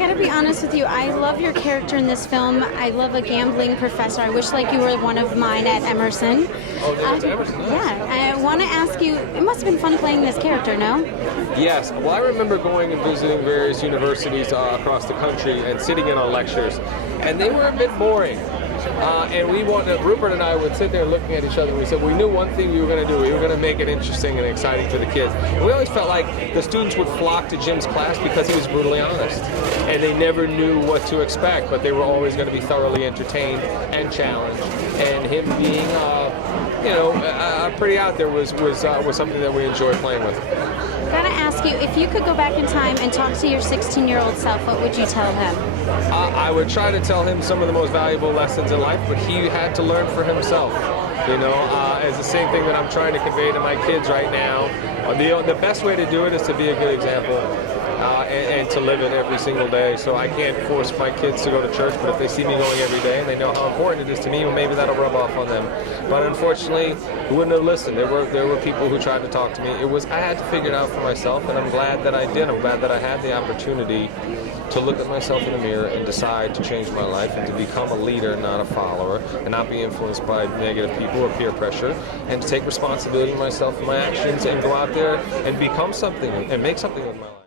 gotta be honest with you. I love your character in this film. I love a gambling professor. I wish like you were one of mine at Emerson. Oh, that's Emerson. Nice. Yeah. I want to ask you. It must have been fun playing this character, no? Yes. Well, I remember going and visiting various universities across the country and sitting in on lectures, and they were a bit boring. And Rupert and I would sit there looking at each other and we said we knew one thing we were going to do. We were going to make it interesting and exciting for the kids. And we always felt like the students would flock to Jim's class because he was brutally honest. And they never knew what to expect, but they were always going to be thoroughly entertained and challenged. And him being, pretty out there was something that we enjoyed playing with. I gotta ask you, if you could go back in time and talk to your 16-year-old self, what would you tell him? I would try to tell him some of the most valuable lessons in life, but he had to learn for himself. It's the same thing that I'm trying to convey to my kids right now. The best way to do it is to be a good example and to live it every single day. So I can't force my kids to go to church, but if they see me going every day and they know how important it is to me, well, maybe that'll rub off on them. But unfortunately, we wouldn't have listened. There were people who tried to talk to me. I had to figure it out for myself, and I'm glad that I did. I'm glad that I had the opportunity to look at myself in the mirror and decide to change my life and to become a leader, not a follower, and not be influenced by negative people or peer pressure, and to take responsibility for myself and my actions and go out there and become something and make something with my life.